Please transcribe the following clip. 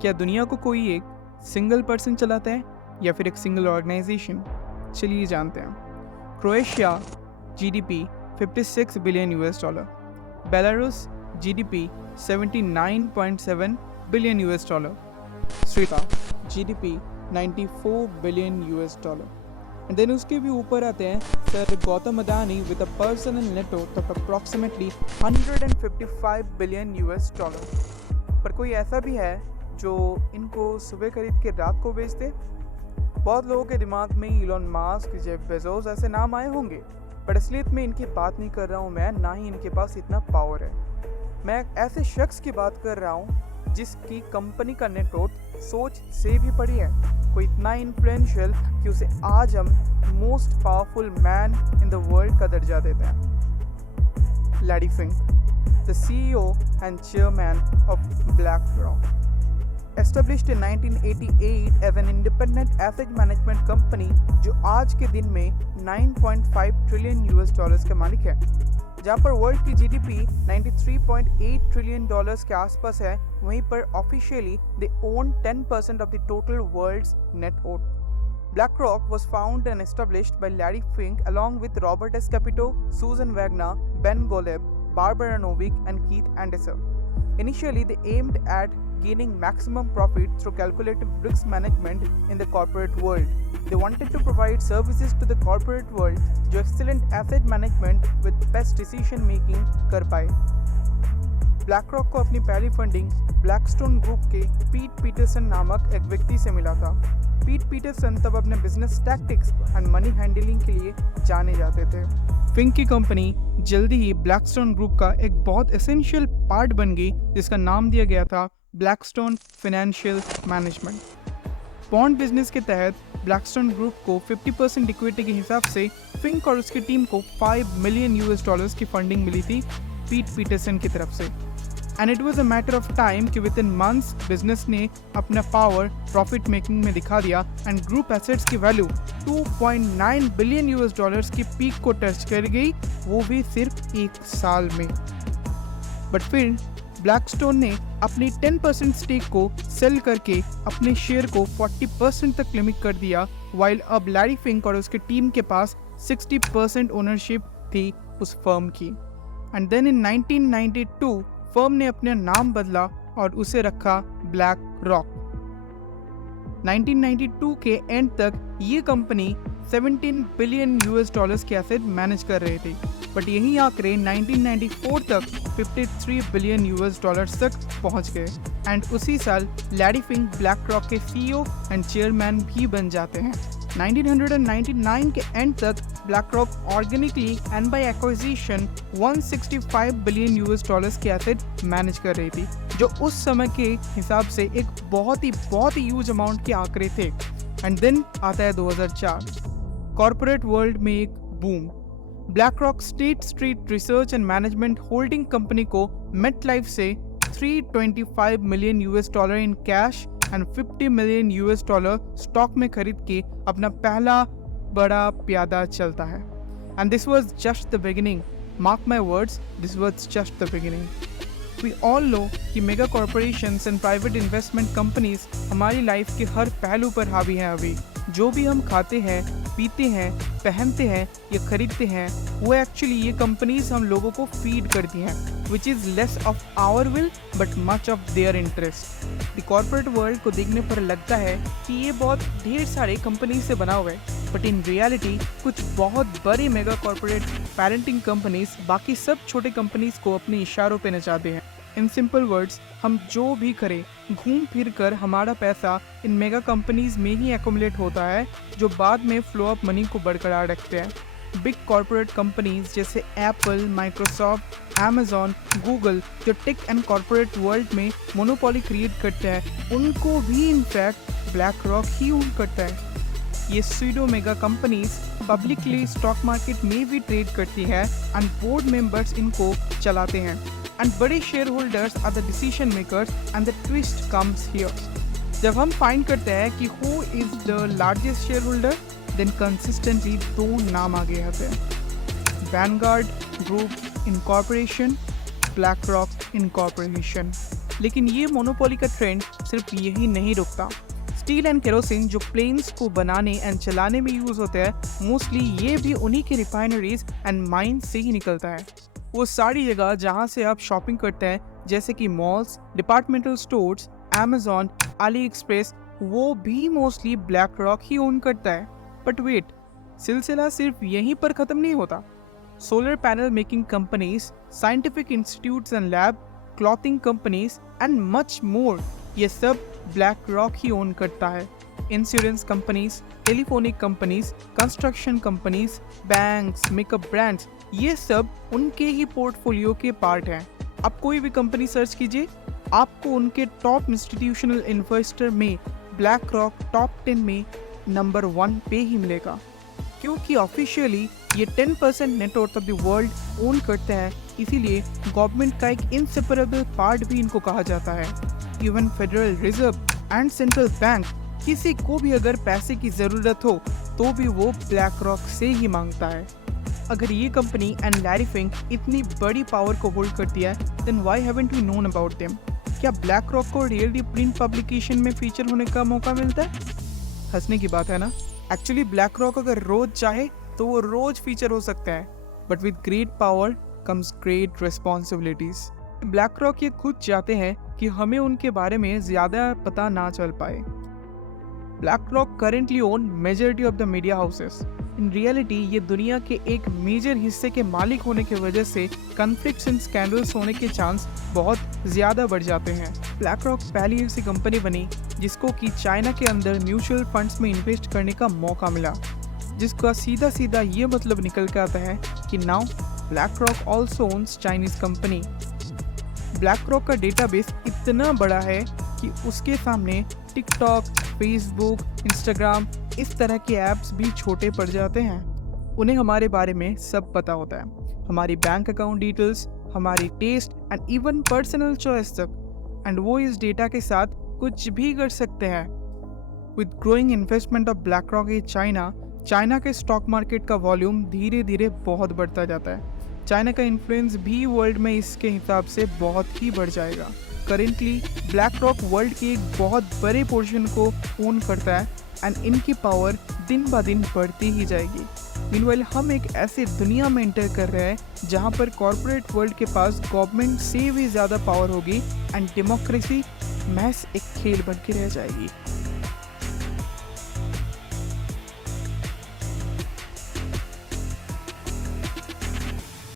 क्या दुनिया को कोई एक सिंगल पर्सन चलाता है या फिर एक सिंगल ऑर्गेनाइजेशन? चलिए जानते हैं। Croatia GDP 56 billion US dollar, Belarus GDP 79.7 billion US dollar, Sri Lanka GDP 94 billion US dollar. And then उसके भी ऊपर आते हैं sir Gautam Adani with a personal net worth of approximately 155 billion US dollar. पर कोई ऐसा भी है जो इनको सुबह खरीद के रात को बेच दे? बहुत लोगों के दिमाग में इलॉन मास्क, जेफ बेजोस ऐसे नाम आए होंगे, पर असलियत में इनकी बात नहीं कर रहा हूँ मैं, ना ही इनके पास इतना पावर है। मैं एक ऐसे शख्स की बात कर रहा हूँ जिसकी कंपनी का नेटवर्थ सोच से भी बड़ी है। कोई इतना इन्फ्लुएंशियल कि उसे आज हम most powerful man in the world का दर्जा देते हैं। Larry Fink, the CEO and chairman of BlackRock. Established in 1988 as an independent asset management company, जो आज के दिन में 9.5 ट्रिलियन यूएस डॉलर्स के मालिक है, जहाँ पर वर्ल्ड की जीडीपी 93.8 ट्रिलियन डॉलर्स के आसपास है, वहीं पर officially they own 10% of the total world's net worth. BlackRock was founded and established by Larry Fink along with Robert S. Capito, Susan Wagner, Ben Golub, Barbara Novick, and Keith Anderson. Initially, they aimed at gaining maximum profit through calculative risk management in the corporate world. They wanted to provide services to the corporate world जो excellent asset management with best decision making कर पाए। BlackRock को अपनी पहली funding Blackstone group के पीट Peterson नामक एक व्यक्ति से मिला था। पीट पीटरसन तब अपने business tactics and money handling के लिए जाने जाते थे। फिंक की कंपनी जल्दी ही ब्लैकस्टोन ग्रुप का एक बहुत एसेंशियल पार्ट बन गई, जिसका नाम दिया गया था Blackstone financial management. Bond business के तहत ब्लैकस्टोन ग्रुप को 50% इक्विटी के हिसाब से फिंक और उसकी टीम को 5 मिलियन यूएस डॉलर्स की फंडिंग मिली थी पीट पीटरसन की तरफ से। And it was a matter of time कि विद इन मंथ्स बिजनेस ने अपना पावर प्रॉफिट मेकिंग में दिखा दिया एंड ग्रुप एसेट्स की वैल्यू 2.9 बिलियन यूएस डॉलर्स की पीक को टच कर गई, वो भी सिर्फ एक साल में। बट फिर ब्लैकस्टोन ने अपनी 10% स्टेक को सेल करके अपने शेयर को 40% तक लिमिट कर दिया, वाइल अब लैरी फिंक और उसके टीम के पास 60% ओनरशिप थी उस फर्म की। एंड देन इन 1992 फर्म ने अपना नाम बदला और उसे रखा ब्लैक रॉक। 1992 के एंड तक ये कंपनी 17 बिलियन यूएस डॉलर्स के एसेट मैनेज कर रहे थे, बट यही आंकड़े 1994 तक 53 बिलियन यूएस डॉलर्स तक पहुंच गए। एंड उसी साल लैरी फिंक ब्लैक रॉक के CEO एंड चेयरमैन भी बन जाते हैं। 1999 के एंड तक Black Rock organically and by acquisition 165 billion US dollars के एसेट मैनेज कर रही थी, जो उस समय के हिसाब से एक बहुत ही ह्यूज अमाउंट के आंकड़े थे। एंड देन आता है 2004, कॉर्पोरेट वर्ल्ड में एक boom. BlackRock State Street Research and Management holding company को मेटलाइफ से 325 million US dollar in cash and 50 million US dollar stock में खरीद के अपना पहला बड़ा प्यादा चलता है। And this was just the beginning, mark my words, this was just the beginning. We all know कि mega corporations and private investment companies हमारी लाइफ के हर पहलू पर हावी हैं। अभी जो भी हम खाते हैं, पीते हैं, पहनते हैं या खरीदते हैं, वो एक्चुअली ये कंपनीज हम लोगों को फीड करती हैं, which is less of our will but much of their interest. The corporate world को देखने पर लगता है कि ये बहुत ढेर सारे कंपनी से बना हुआ है, बट इन रियलिटी कुछ बहुत बड़े मेगा कॉर्पोरेट पेरेंटिंग कंपनीज बाकी सब छोटे कंपनीज को अपने इशारों पे नचाते हैं। इन सिंपल वर्ड्स, हम जो भी करें घूम फिर कर हमारा पैसा इन मेगा कंपनीज में ही एक्युमुलेट होता है, जो बाद में फ्लो ऑफ मनी को बरकरार रखते हैं। बिग कॉर्पोरेट कंपनीज जैसे एप्पल, माइक्रोसॉफ्ट, अमेजॉन, गूगल, जो टेक एंड कॉर्पोरेट वर्ल्ड में मोनोपोली क्रिएट करते हैं, उनको भी इनफैक्ट ब्लैक रॉक ही ओन करता है। ये pseudo mega companies publicly stock market में भी ट्रेड करती है एंड बोर्ड मेंबर्स इनको चलाते हैं। एंड बड़े share holders are the decision makers and the twist comes here. जब हम फाइंड करते हैं कि who is the largest share holder, then consistently दो नाम आगे आते हैं, Vanguard group incorporation, Black Rock incorporation. लेकिन ये मोनोपोली का ट्रेंड सिर्फ यही नहीं रुकता। स्टील एंड केरोसिन जो प्लेन्स को बनाने एंड चलाने में यूज होते हैं, मोस्टली ये भी उन्हीं के रिफाइनरीज एंड माइन से ही निकलता है। वो सारी जगह जहाँ से आप शॉपिंग करते हैं, जैसे कि malls, departmental stores, Amazon, Ali express, वो भी मोस्टली ब्लैक रॉक ही ओन करता है। बट वेट, सिलसिला सिर्फ यहीं पर खत्म नहीं होता। Solar panel making companies, scientific institutes and lab, clothing companies and much more, ये सब ब्लैक रॉक ही ओन करता है। Insurance companies, telephonic companies, construction companies, banks, makeup brands, ये सब उनके ही पोर्टफोलियो के पार्ट हैं। आप कोई भी कंपनी सर्च कीजिए, आपको उनके टॉप इंस्टीट्यूशनल इन्वेस्टर में ब्लैक रॉक टॉप 10 में नंबर 1 पे ही मिलेगा, क्योंकि ऑफिशियली ये 10% net worth of the world own करते हैं। इसीलिए गवर्नमेंट का एक इनसेपरेबल पार्ट भी इनको कहा जाता है। Even federal reserve and central bank, किसी को भी अगर पैसे की ज़रूरत हो तो भी वो ब्लैक रॉक से ही मांगता है। अगर ये कंपनी एंड लैरी फिंक इतनी बड़ी पावर को होल्ड करती है, then why haven't we known about them? क्या ब्लैक रॉक को रियली प्रिंट पब्लिकेशन में फीचर होने का मौका मिलता है? हंसने की बात है ना। एक्चुअली ब्लैक रॉक अगर रोज चाहे तो वो रोज फीचर हो सकता है, but with great power comes great responsibilities. Black rock ये खुद चाहते हैं कि हमें उनके बारे में ज़्यादा पता ना चल पाए। Black rock currently own majority of the media houses. In reality ये दुनिया के एक मेजर हिस्से के मालिक होने की वजह से कॉन्फ्लिक्ट्स एंड स्कैंडल्स होने के चांस बहुत ज़्यादा बढ़ जाते हैं। ब्लैक रॉक पहली ऐसी कंपनी बनी जिसको कि चाइना के अंदर म्यूचुअल फंड्स में इन्वेस्ट करने का मौका मिला, जिसका सीधा सीधा ये मतलब निकल के आता है कि now Black Rock also owns Chinese company. Black Rock का डेटाबेस इतना बड़ा है कि उसके सामने टिकटॉक, फेसबुक, इंस्टाग्राम इस तरह के ऐप्स भी छोटे पड़ जाते हैं। उन्हें हमारे बारे में सब पता होता है, हमारी बैंक अकाउंट डिटेल्स, हमारी taste and even personal choice तक, एंड वो इस डेटा के साथ कुछ भी कर सकते हैं। With growing investment of black rock in China के स्टॉक मार्केट का वॉल्यूम धीरे धीरे बहुत बढ़ता जाता है। चाइना का इन्फ्लुएंस भी वर्ल्ड में इसके हिसाब से बहुत ही बढ़ जाएगा। करेंटली ब्लैक रॉक वर्ल्ड के एक बहुत बड़े पोर्शन को ओन करता है एंड इनकी पावर दिन ब दिन बढ़ती ही जाएगी। मीनवाइल हम एक ऐसे दुनिया में एंटर कर रहे हैं जहां पर कॉर्पोरेट वर्ल्ड के पास गवर्नमेंट से भी ज़्यादा पावर होगी एंड डेमोक्रेसी महज एक खेल बन के रह जाएगी।